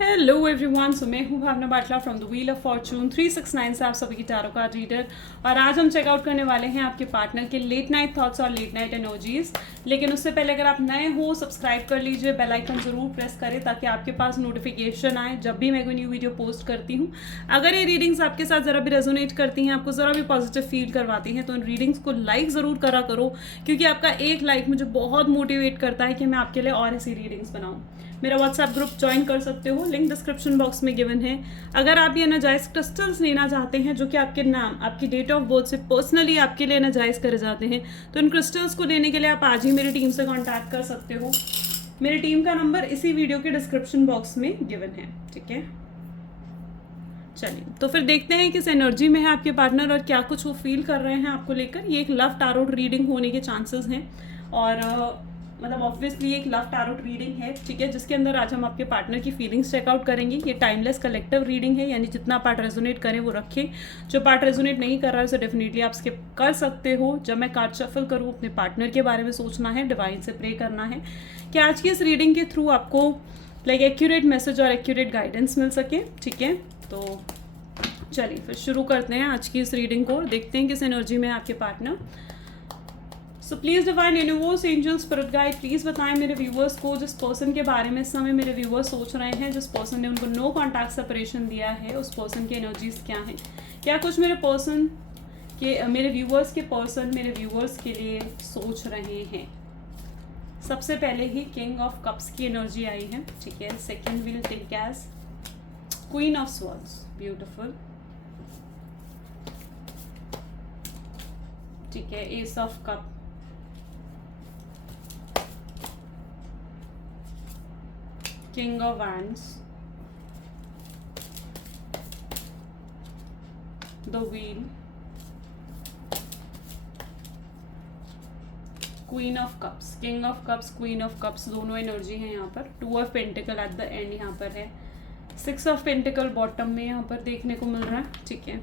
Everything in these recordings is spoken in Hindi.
हेलो एवरीवन, सो मैं हूँ Bhavna Batla from the wheel of fortune 369 से आप सभी की टैरो कार्ड रीडर। और आज हम चेकआउट करने वाले हैं आपके पार्टनर के लेट नाइट थॉट्स और लेट नाइट एनर्जीज। लेकिन उससे पहले अगर आप नए हो सब्सक्राइब कर लीजिए, बेल आइकन जरूर प्रेस करें ताकि आपके पास नोटिफिकेशन आए जब भी मैं कोई न्यू वीडियो पोस्ट करती हूँ। अगर ये रीडिंग्स आपके साथ ज़रा भी रेजोनेट करती हैं, आपको ज़रा भी पॉजिटिव फील करवाती हैं, तो इन रीडिंग्स को लाइक ज़रूर करा करो, क्योंकि आपका एक लाइक मुझे बहुत मोटिवेट करता है कि मैं आपके लिए और ऐसी रीडिंग्स बनाऊँ। मेरा व्हाट्सएप ग्रुप ज्वाइन कर सकते हो, लिंक डिस्क्रिप्शन बॉक्स में गिवन है। अगर आप ये एनर्जाइज क्रिस्टल्स लेना चाहते हैं जो कि आपके नाम, आपकी डेट ऑफ बर्थ से पर्सनली आपके लिए एनर्जाइज करे जाते हैं, तो इन क्रिस्टल्स को लेने के लिए आप आज ही मेरी टीम से कांटेक्ट कर सकते हो। मेरी टीम का नंबर इसी वीडियो के डिस्क्रिप्शन बॉक्स में गिवन है, ठीक है। चलिए तो फिर देखते हैं किस एनर्जी में है आपके पार्टनर और क्या कुछ वो फील कर रहे हैं आपको लेकर। ये एक लव टारोट रीडिंग होने के चांसेस हैं और मतलब ऑब्वियसली एक लव टारोट रीडिंग है, ठीक है, जिसके अंदर आज हम आपके पार्टनर की फीलिंग्स चेकआउट करेंगे। ये टाइमलेस कलेक्टिव रीडिंग है, यानी जितना पार्ट रेजोनेट करें वो रखें, जो पार्ट रेजोनेट नहीं कर रहा है उसे डेफिनेटली आप स्किप कर सकते हो। जब मैं कार्ड शफल करूँ, अपने पार्टनर के बारे में सोचना है, डिवाइन से प्रे करना है कि आज की इस रीडिंग के थ्रू आपको लाइक एक्यूरेट मैसेज और एक्यूरेट गाइडेंस मिल सके, ठीक है। तो चलिए फिर शुरू करते हैं आज की इस रीडिंग को, देखते हैं किस एनर्जी में है आपके partner. So please divine universe, angel, spirit guide, please बताएं मेरे व्यूवर्स को जिस पर्सन के बारे में इस समय मेरे व्यूवर्स सोच रहे हैं, जिस पर्सन ने उनको नो कॉन्टैक्ट सेपरेशन दिया है, उस पर्सन की एनर्जीज क्या हैं, क्या कुछ मेरे पर्सन के मेरे व्यूवर्स के पर्सन मेरे व्यूवर्स के लिए सोच रहे हैं। सबसे पहले ही किंग ऑफ कप्स की एनर्जी आई है, ठीक है। Second will take as queen of swords, beautiful, ठीक है। Ace of cup, king of wands, the wheel, queen of cups. King of cups, queen of cups दोनों एनर्जी है यहाँ पर। Two of pentacle at the end यहाँ पर है, सिक्स ऑफ पेंटिकल बॉटम में यहाँ पर देखने को मिल रहा है, ठीक है।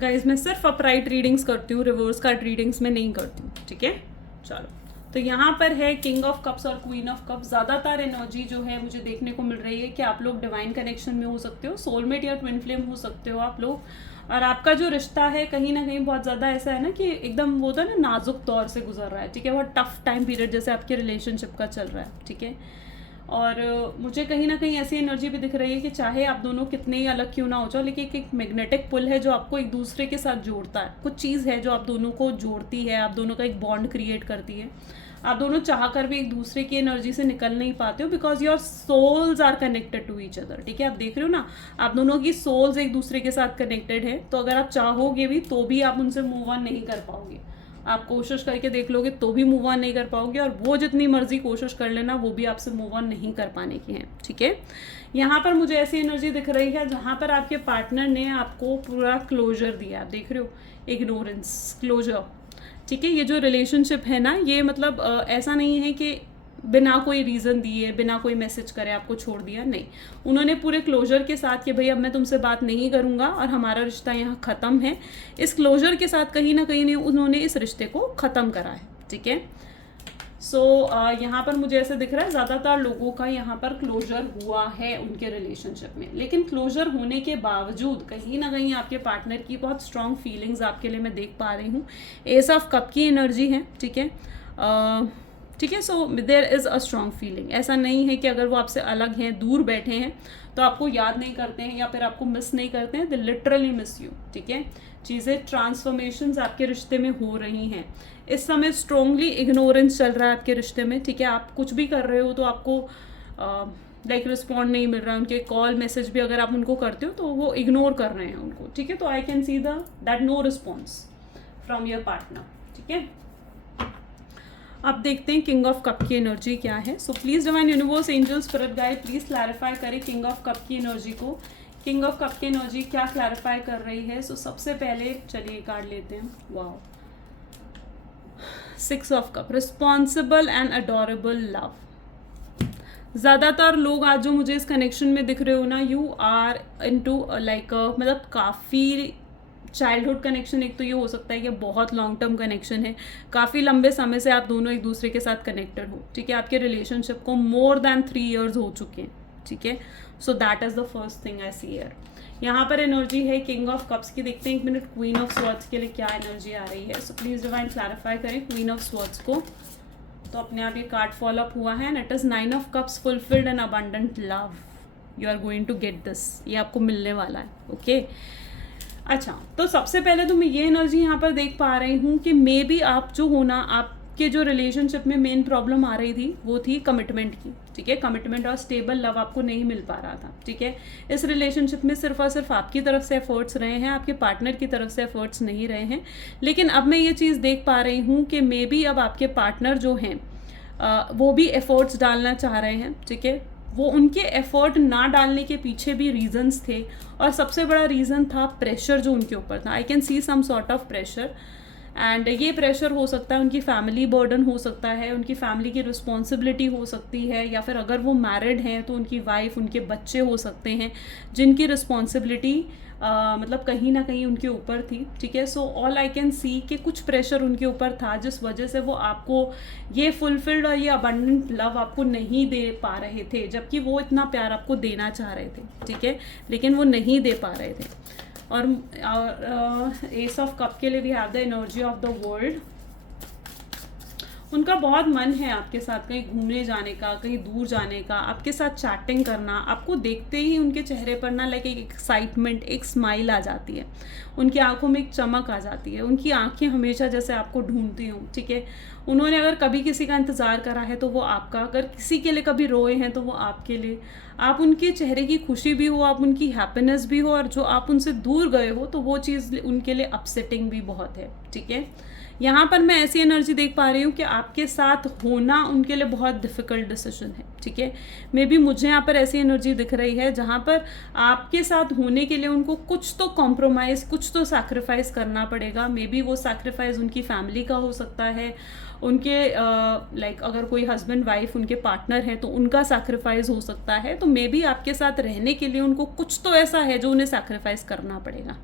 गाइज मैं सिर्फ अपराइट रीडिंग्स करती हूँ, रिवर्स कार्ड रीडिंग्स में नहीं करती हूँ, ठीक है। चलो तो यहाँ पर है किंग ऑफ कप्स और क्वीन ऑफ कप्स। ज़्यादातर एनर्जी जो है मुझे देखने को मिल रही है कि आप लोग डिवाइन कनेक्शन में हो सकते हो, सोलमेट या ट्विन फ्लेम हो सकते हो आप लोग, और आपका जो रिश्ता है कहीं ना कहीं बहुत ज़्यादा ऐसा है ना कि एकदम वो होता है ना, नाजुक दौर से गुजर रहा है, ठीक है। बहुत टफ टाइम पीरियड जैसे आपके रिलेशनशिप का चल रहा है, ठीक है। और मुझे कहीं ना कहीं ऐसी एनर्जी भी दिख रही है कि चाहे आप दोनों कितने ही अलग क्यों ना हो जाओ, लेकिन एक मैग्नेटिक पुल है जो आपको एक दूसरे के साथ जोड़ता है। कुछ चीज़ है जो आप दोनों को जोड़ती है, आप दोनों का एक बॉन्ड क्रिएट करती है। आप दोनों चाह कर भी एक दूसरे की एनर्जी से निकल नहीं पाते हो, because your souls are connected to each other, ठीक है। आप देख रहे हो ना, आप दोनों की सोल्स एक दूसरे के साथ कनेक्टेड है, तो अगर आप चाहोगे भी तो भी आप उनसे मूव ऑन नहीं कर पाओगे। आप कोशिश करके देख लोगे तो भी मूव ऑन नहीं कर पाओगे, और वो जितनी मर्जी कोशिश कर लेना वो भी आपसे मूव ऑन नहीं कर पाने की है, ठीक है। यहाँ पर मुझे ऐसी एनर्जी दिख रही है जहाँ पर आपके पार्टनर ने आपको पूरा क्लोजर दिया, आप देख रहे हो, इग्नोरेंस, क्लोजर, ठीक है। ये जो रिलेशनशिप है ना, ये मतलब ऐसा नहीं है कि बिना कोई रीज़न दिए, बिना कोई मैसेज करे आपको छोड़ दिया, नहीं। उन्होंने पूरे क्लोजर के साथ कि भाई अब मैं तुमसे बात नहीं करूँगा और हमारा रिश्ता यहाँ ख़त्म है, इस क्लोजर के साथ कहीं ना कहीं उन्होंने इस रिश्ते को ख़त्म करा है, ठीक है। सो यहाँ पर मुझे ऐसे दिख रहा है ज़्यादातर लोगों का यहाँ पर क्लोजर हुआ है उनके रिलेशनशिप में, लेकिन क्लोजर होने के बावजूद कहीं ना कहीं आपके पार्टनर की बहुत स्ट्रॉन्ग फीलिंग्स आपके लिए मैं देख पा रही हूँ। एस ऑफ कप की एनर्जी है, ठीक है, ठीक है। So there is a strong feeling. ऐसा नहीं है कि अगर वो आपसे अलग हैं, दूर बैठे हैं, तो आपको याद नहीं करते हैं या फिर आपको मिस नहीं करते हैं, दे लिटरली मिस यू, ठीक है। चीज़ें ट्रांसफॉर्मेशंस आपके रिश्ते में हो रही हैं इस समय। स्ट्रोंगली इग्नोरेंस चल रहा है आपके रिश्ते में, ठीक है। आप कुछ भी कर रहे हो तो आपको लाइक रिस्पॉन्ड नहीं मिल रहा है, उनके कॉल मैसेज भी अगर आप उनको करते हो तो वो इग्नोर कर रहे हैं उनको, ठीक है। तो I can see that no response from your partner, ठीक है। अब देखते हैं किंग ऑफ कप की एनर्जी क्या है। So please divine universe, angel, spirit guide, please clarify करें किंग ऑफ कप की एनर्जी को। किंग ऑफ कप की एनर्जी क्या क्लैरिफाई कर रही है। सो सबसे पहले चलिए कार्ड लेते हैं। Wow, six of cup, responsible and adorable love. ज़्यादातर लोग आज जो मुझे इस कनेक्शन में दिख रहे हो ना, यू आर इनटू लाइक मतलब काफ़ी चाइल्डहुड कनेक्शन एक तो ये हो सकता है कि बहुत लॉन्ग टर्म कनेक्शन है, काफ़ी लंबे समय से आप दोनों एक दूसरे के साथ कनेक्टेड हो, ठीक है, आपके रिलेशनशिप को मोर देन 3 years हो चुके हैं, ठीक है. So that is the first thing I see here. यहाँ पर एनर्जी है किंग ऑफ कप्स की. देखते हैं एक मिनट क्वीन ऑफ स्वॉर्ड्स के लिए क्या एनर्जी आ रही है. सो प्लीज़ डिवाइन क्लैरिफाई करें क्वीन ऑफ स्वॉर्ड्स को. तो अपने आप ये कार्ड फॉलो अप हुआ है and it is 9 of Cups, fulfilled and abundant love. You are going to get this, ये आपको मिलने वाला है. ओके अच्छा, तो सबसे पहले तो मैं ये एनर्जी यहाँ पर देख पा रही हूँ कि मे बी आप जो हो ना, आपके जो रिलेशनशिप में मेन प्रॉब्लम आ रही थी वो थी कमिटमेंट की, ठीक है. कमिटमेंट और स्टेबल लव आपको नहीं मिल पा रहा था, ठीक है. इस रिलेशनशिप में सिर्फ और सिर्फ आपकी तरफ से एफर्ट्स रहे हैं, आपके पार्टनर की तरफ से एफर्ट्स नहीं रहे हैं. लेकिन अब मैं ये चीज़ देख पा रही हूँ कि मे बी अब आपके पार्टनर जो हैं वो भी एफर्ट्स डालना चाह रहे हैं, ठीक है. वो उनके एफर्ट ना डालने के पीछे भी रीजंस थे और सबसे बड़ा रीज़न था प्रेशर जो उनके ऊपर था. I can see some sort of pressure and ये प्रेशर हो सकता है उनकी फैमिली बर्डन हो सकता है, उनकी फैमिली की रिस्पॉन्सिबिलिटी हो सकती है, या फिर अगर वो मैरिड हैं तो उनकी वाइफ, उनके बच्चे हो सकते हैं जिनकी रिस्पॉन्सिबिलिटी मतलब कहीं ना कहीं उनके ऊपर थी, ठीक है. सो ऑल आई कैन सी कि कुछ प्रेशर उनके ऊपर था जिस वजह से वो आपको ये फुलफिल्ड और ये अबंडेंट लव आपको नहीं दे पा रहे थे, जबकि वो इतना प्यार आपको देना चाह रहे थे, ठीक है, लेकिन वो नहीं दे पा रहे थे. और एस ऑफ कप के लिए we have the energy of the world. उनका बहुत मन है आपके साथ कहीं घूमने जाने का, कहीं दूर जाने का, आपके साथ चैटिंग करना. आपको देखते ही उनके चेहरे पर ना लाइक एक एक्साइटमेंट, एक स्माइल आ जाती है, उनकी आंखों में एक चमक आ जाती है, उनकी आंखें हमेशा जैसे आपको ढूंढती हूँ, ठीक है. उन्होंने अगर कभी किसी का इंतज़ार करा है तो वो आपका, अगर किसी के लिए कभी रोए हैं तो वो आपके लिए. आप उनके चेहरे की खुशी भी हो, आप उनकी हैप्पीनेस भी हो, और जो आप उनसे दूर गए हो तो वो चीज़ उनके लिए अपसेटिंग भी बहुत है, ठीक है. यहाँ पर मैं ऐसी एनर्जी देख पा रही हूँ कि आपके साथ होना उनके लिए बहुत डिफ़िकल्ट डिसीजन है, ठीक है. मे बी मुझे यहाँ पर ऐसी एनर्जी दिख रही है जहाँ पर आपके साथ होने के लिए उनको कुछ तो कॉम्प्रोमाइज़, कुछ तो सैक्रिफाइस करना पड़ेगा. मे बी वो सैक्रिफाइस उनकी फैमिली का हो सकता है, उनके लाइक अगर कोई हस्बैंड वाइफ उनके पार्टनर है तो उनका सैक्रिफाइस हो सकता है. तो मे बी आपके साथ रहने के लिए उनको कुछ तो ऐसा है जो उन्हें सैक्रिफाइस करना पड़ेगा.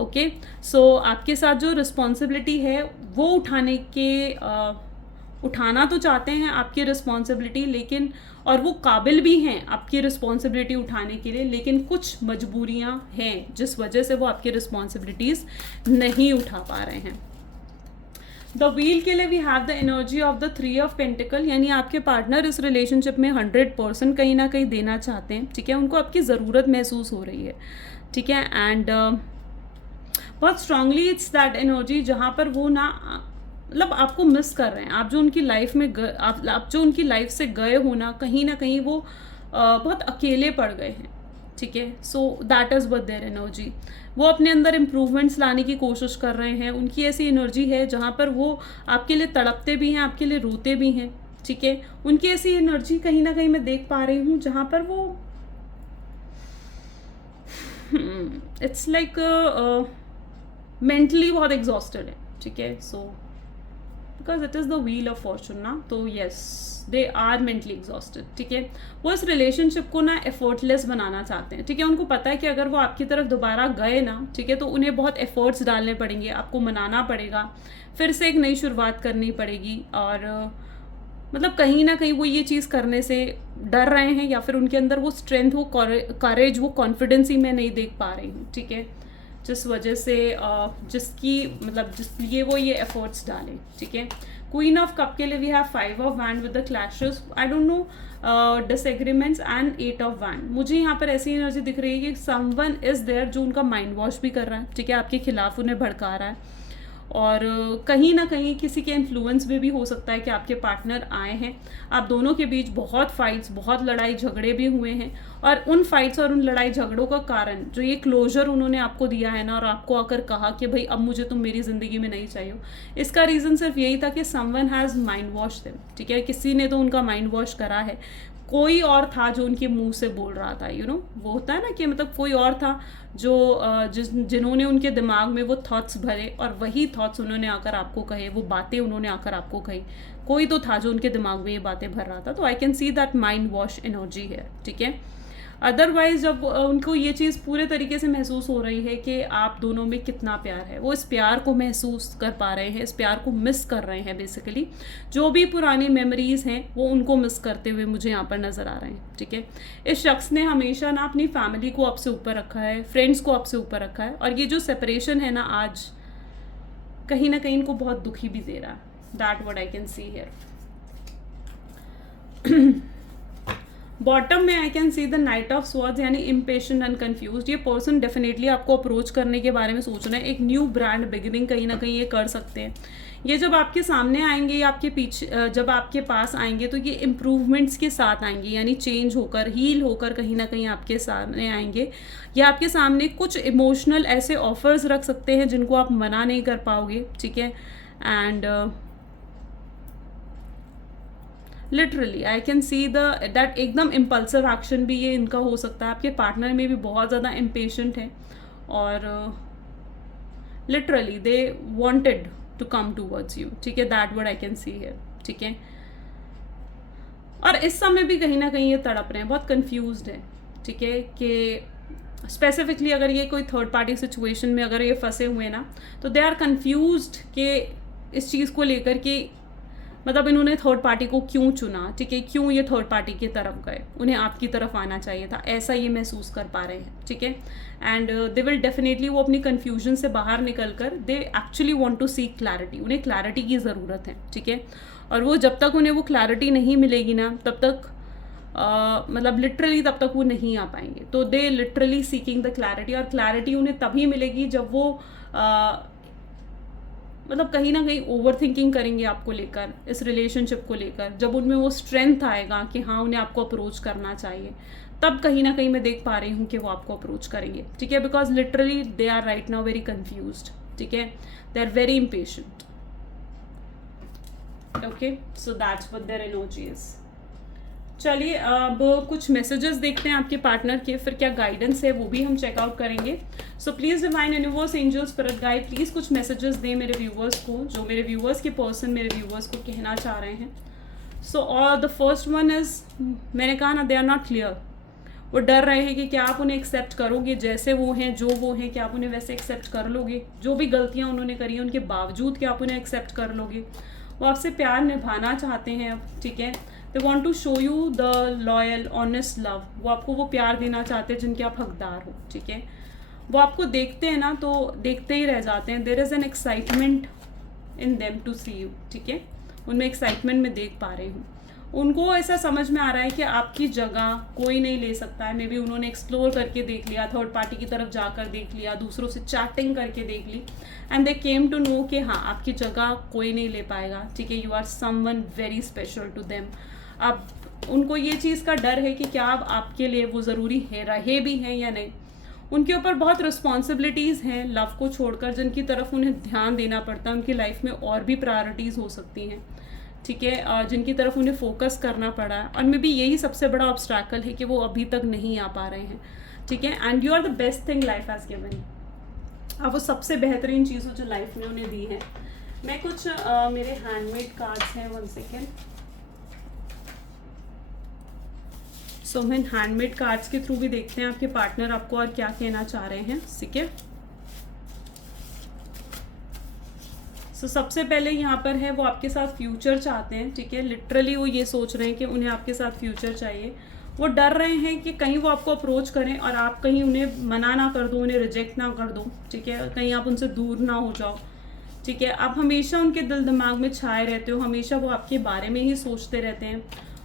ओके सो आपके साथ जो रिस्पॉन्सिबिलिटी है वो उठाना तो चाहते हैं आपकी रिस्पॉन्सिबिलिटी, लेकिन और वो काबिल भी हैं आपकी रिस्पॉन्सिबिलिटी उठाने के लिए, लेकिन कुछ मजबूरियां हैं जिस वजह से वो आपकी रिस्पॉन्सिबिलिटीज़ नहीं उठा पा रहे हैं. द व्हील के लिए we have the energy of the 3 of Pentacles, यानी आपके पार्टनर इस रिलेशनशिप में 100% कहीं ना कहीं देना चाहते हैं, ठीक है. उनको आपकी ज़रूरत महसूस हो रही है, ठीक है. एंड बहुत स्ट्रांगली इट्स दैट एनर्जी जहाँ पर वो ना मतलब आपको मिस कर रहे हैं. आप जो उनकी लाइफ में आप जो उनकी लाइफ से गए हो ना कहीं वो बहुत अकेले पड़ गए हैं, ठीक है. So that is what their energy. वो अपने अंदर इम्प्रूवमेंट्स लाने की कोशिश कर रहे हैं. उनकी ऐसी एनर्जी है जहाँ पर वो आपके लिए तड़पते भी हैं, आपके लिए रोते भी हैं, ठीक है. उनकी ऐसी एनर्जी कहीं ना कहीं मैं देख पा रही हूँ जहाँ पर वो इट्स लाइक मेंटली बहुत एग्जॉस्टेड है, ठीक है. So because it is the wheel of fortune ना, तो yes they are mentally exhausted, ठीक है. वो इस रिलेशनशिप को ना एफर्टलेस बनाना चाहते हैं, ठीक है. उनको पता है कि अगर वो आपकी तरफ दोबारा गए ना, ठीक है, तो उन्हें बहुत एफर्ट्स डालने पड़ेंगे, आपको मनाना पड़ेगा, फिर से एक नई शुरुआत करनी पड़ेगी. और मतलब कहीं ना कहीं वो ये चीज़ करने से डर रहे हैं, या फिर उनके अंदर वो स्ट्रेंथ, वो करेज, वो कॉन्फिडेंस ही मैं नहीं देख पा रही हूँ, ठीक है. जिस वजह से जिसलिए वो ये एफर्ट्स डालें, ठीक है. क्वीन ऑफ कप के लिए we have 5 of Wands with the clashes. I don't know disagreements and 8 of Wands. मुझे यहाँ पर ऐसी एनर्जी दिख रही है कि समवन इज़ देयर जो उनका माइंड वॉश भी कर रहा है, ठीक है, आपके खिलाफ उन्हें भड़का रहा है. और कहीं ना कहीं किसी के इन्फ्लुएंस में भी हो सकता है कि आपके पार्टनर आए हैं. आप दोनों के बीच बहुत फाइट्स, बहुत लड़ाई झगड़े भी हुए हैं, और उन फाइट्स और उन लड़ाई झगड़ों का कारण जो ये क्लोजर उन्होंने आपको दिया है ना, और आपको आकर कहा कि भाई अब मुझे तुम मेरी ज़िंदगी में नहीं चाहिए, इसका रीज़न सिर्फ यही था कि someone has mind wash them, ठीक है. किसी ने तो उनका माइंड वॉश करा है. कोई और था जो उनके मुंह से बोल रहा था, यू नो, वो होता है ना कि मतलब कोई और था जो जिन्होंने उनके दिमाग में वो थॉट्स भरे, और वही थॉट्स उन्होंने आकर आपको कहे, वो बातें उन्होंने आकर आपको कही. कोई तो था जो उनके दिमाग में ये बातें भर रहा था. तो I can see that mind wash energy है, ठीक है. अदरवाइज जब उनको ये चीज़ पूरे तरीके से महसूस हो रही है कि आप दोनों में कितना प्यार है, वो इस प्यार को महसूस कर पा रहे हैं, इस प्यार को मिस कर रहे हैं, बेसिकली जो भी पुरानी मेमोरीज़ हैं वो उनको मिस करते हुए मुझे यहाँ पर नज़र आ रहे हैं, ठीक है। इस शख्स ने हमेशा ना अपनी फैमिली को आपसे ऊपर रखा है, फ्रेंड्स को आपसे ऊपर रखा है, और ये जो सेपरेशन है ना आज कहीं ना कहीं इनको बहुत दुखी भी दे रहा है। That what I can see here. Bottom में I can see the knight of swords, यानी इम्पेशेंट एंड कंफ्यूज्ड। ये पर्सन डेफिनेटली आपको अप्रोच करने के बारे में सोच रहे हैं, एक न्यू ब्रांड बिगिनिंग कहीं ना कहीं ये कर सकते हैं। ये जब आपके सामने आएंगे या आपके पीछे जब आपके पास आएंगे तो ये इम्प्रूवमेंट्स के साथ आएंगे, यानी चेंज होकर, हील होकर कहीं ना कहीं आपके सामने आएंगे, या आपके सामने कुछ इमोशनल ऐसे ऑफर्स रख सकते हैं जिनको आप मना नहीं कर पाओगे, ठीक है। And literally I can see that एकदम इम्पल्सिव एक्शन भी ये इनका हो सकता है। आपके पार्टनर में भी बहुत ज़्यादा इम्पेशेंट है और literally they wanted to come towards you, ठीक है। That what I can see here, ठीक है। और इस समय भी कहीं ना कहीं ये तड़प रहे हैं, बहुत कंफ्यूज्ड है, ठीक है। कि स्पेसिफिकली अगर ये कोई थर्ड पार्टी सिचुएशन में अगर ये फंसे हुए ना, तो दे आर कन्फ्यूज्ड कि इस चीज़ को लेकर कि मतलब इन्होंने थर्ड पार्टी को क्यों चुना, ठीक है, क्यों ये थर्ड पार्टी की तरफ गए, उन्हें आपकी तरफ आना चाहिए था, ऐसा ये महसूस कर पा रहे हैं, ठीक है। एंड दे विल डेफिनेटली, वो अपनी कन्फ्यूजन से बाहर निकल कर they actually want to seek clarity, उन्हें क्लैरिटी की ज़रूरत है, ठीक है। और वो जब तक उन्हें वो क्लैरिटी नहीं मिलेगी ना तब तक मतलब लिटरली तब तक वो नहीं आ पाएंगे। तो they literally seeking the clarity, और क्लैरिटी उन्हें तभी मिलेगी जब वो मतलब कहीं ना कहीं ओवर थिंकिंग करेंगे आपको लेकर, इस रिलेशनशिप को लेकर, जब उनमें वो स्ट्रेंथ आएगा कि हाँ उन्हें आपको अप्रोच करना चाहिए, तब कहीं ना कहीं मैं देख पा रही हूँ कि वो आपको अप्रोच करेंगे, ठीक है। Because literally they are right now very confused, ठीक है, they are very impatient, okay. So that's what their energy is. चलिए अब कुछ मैसेजेस देखते हैं आपके पार्टनर के, फिर क्या गाइडेंस है वो भी हम चेकआउट करेंगे। So please divine universe, angels, spirit guide, please कुछ मैसेजेस दें मेरे व्यूवर्स को, जो मेरे व्यूवर्स के पर्सन मेरे व्यूवर्स को कहना चाह रहे हैं। सो और द फर्स्ट वन इज़, मैंने कहा ना, दे आर नॉट क्लियर। वो डर रहे हैं कि क्या आप उन्हें एक्सेप्ट करोगे जैसे वो हैं, जो वो हैं, क्या आप उन्हें वैसे एक्सेप्ट कर लोगे, जो भी गलतियाँ उन्होंने करी हैं उनके बावजूद क्या आप उन्हें एक्सेप्ट कर लोगे। वो आपसे प्यार निभाना चाहते हैं अब, ठीक है। They want to show you the loyal honest love, वो आपको वो प्यार देना चाहते हैं जिनके आप हकदार हो, ठीक है। वो आपको देखते हैं ना तो देखते ही रह जाते हैं। There is an excitement in them to see you, ठीक है। उनमें एक्साइटमेंट मैं देख पा रही हूँ। उनको ऐसा समझ में आ रहा है कि आपकी जगह कोई नहीं ले सकता है। मे बी उन्होंने एक्सप्लोर करके देख लिया, थर्ड पार्टी की तरफ जाकर देख लिया, दूसरों से चैटिंग करके देख ली, and they came to know कि हाँ आपकी जगह कोई नहीं ले पाएगा, ठीक है। You are someone very special to them. अब उनको ये चीज़ का डर है कि क्या अब आपके लिए वो ज़रूरी है, रहे भी हैं या नहीं। उनके ऊपर बहुत रिस्पॉन्सिबिलिटीज़ हैं लव को छोड़कर, जिनकी तरफ उन्हें ध्यान देना पड़ता है। उनकी लाइफ में और भी प्रायोरिटीज़ हो सकती हैं, ठीक है, जिनकी तरफ उन्हें फोकस करना पड़ा है। और मे बी यही सबसे बड़ा ऑब्स्ट्रैकल है कि वो अभी तक नहीं आ पा रहे हैं, ठीक है। And you are the best thing life has given. अब वो सबसे बेहतरीन चीज़ जो लाइफ ने उन्हें दी है। मैं कुछ मेरे हैंडमेड कार्ड्स हैं, 1 सेकेंड। सो मैं हैंडमेड कार्ड्स के थ्रू भी देखते हैं आपके पार्टनर आपको और क्या कहना चाह रहे हैं, ठीक है। सो सबसे पहले यहाँ पर है वो आपके साथ फ्यूचर चाहते हैं, ठीक है। लिटरली वो ये सोच रहे हैं कि उन्हें आपके साथ फ्यूचर चाहिए। वो डर रहे हैं कि कहीं वो आपको अप्रोच करें और आप कहीं उन्हें मना ना कर दो, उन्हें रिजेक्ट ना कर दो, ठीक है, कहीं आप उनसे दूर ना हो जाओ, ठीक है। आप हमेशा उनके दिल दिमाग में छाए रहते हो, हमेशा वो आपके बारे में ही सोचते रहते हैं।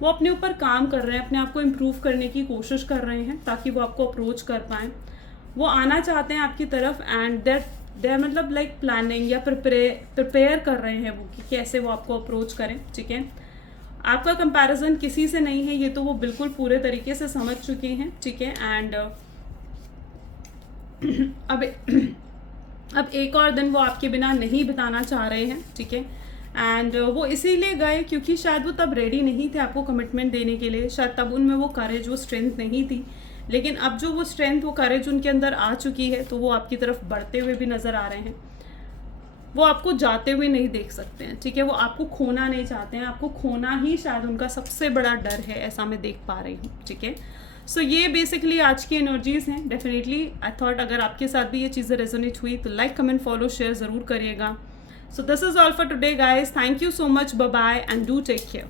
वो अपने ऊपर काम कर रहे हैं, अपने आप को इम्प्रूव करने की कोशिश कर रहे हैं ताकि वो आपको अप्रोच कर पाएँ। वो आना चाहते हैं आपकी तरफ, एंड दे मतलब लाइक प्लानिंग या प्रिपेयर कर रहे हैं वो कि कैसे वो आपको अप्रोच करें, ठीक है। आपका कंपैरिजन किसी से नहीं है, ये तो वो बिल्कुल पूरे तरीके से समझ चुके हैं, ठीक है। एंड अब एक और दिन वो आपके बिना नहीं बिताना चाह रहे हैं, ठीक है। एंड वो इसीलिए गए क्योंकि शायद वो तब रेडी नहीं थे आपको कमिटमेंट देने के लिए, शायद तब उनमें वो करेज, वो स्ट्रेंथ नहीं थी। लेकिन अब जो वो स्ट्रेंथ, वो करेज उनके अंदर आ चुकी है, तो वो आपकी तरफ बढ़ते हुए भी नज़र आ रहे हैं। वो आपको जाते हुए नहीं देख सकते हैं, ठीक है। वो आपको खोना नहीं चाहते हैं, आपको खोना ही शायद उनका सबसे बड़ा डर है, ऐसा मैं देख पा रही हूँ, ठीक है। सो ये बेसिकली आज की एनर्जीज हैं. डेफिनेटली आई थॉट अगर आपके साथ भी ये चीज़ें रेजोनेट हुई तो लाइक कमेंट फॉलो शेयर ज़रूर करिएगा. So this is all for today guys. Thank you so much. Bye bye and do take care.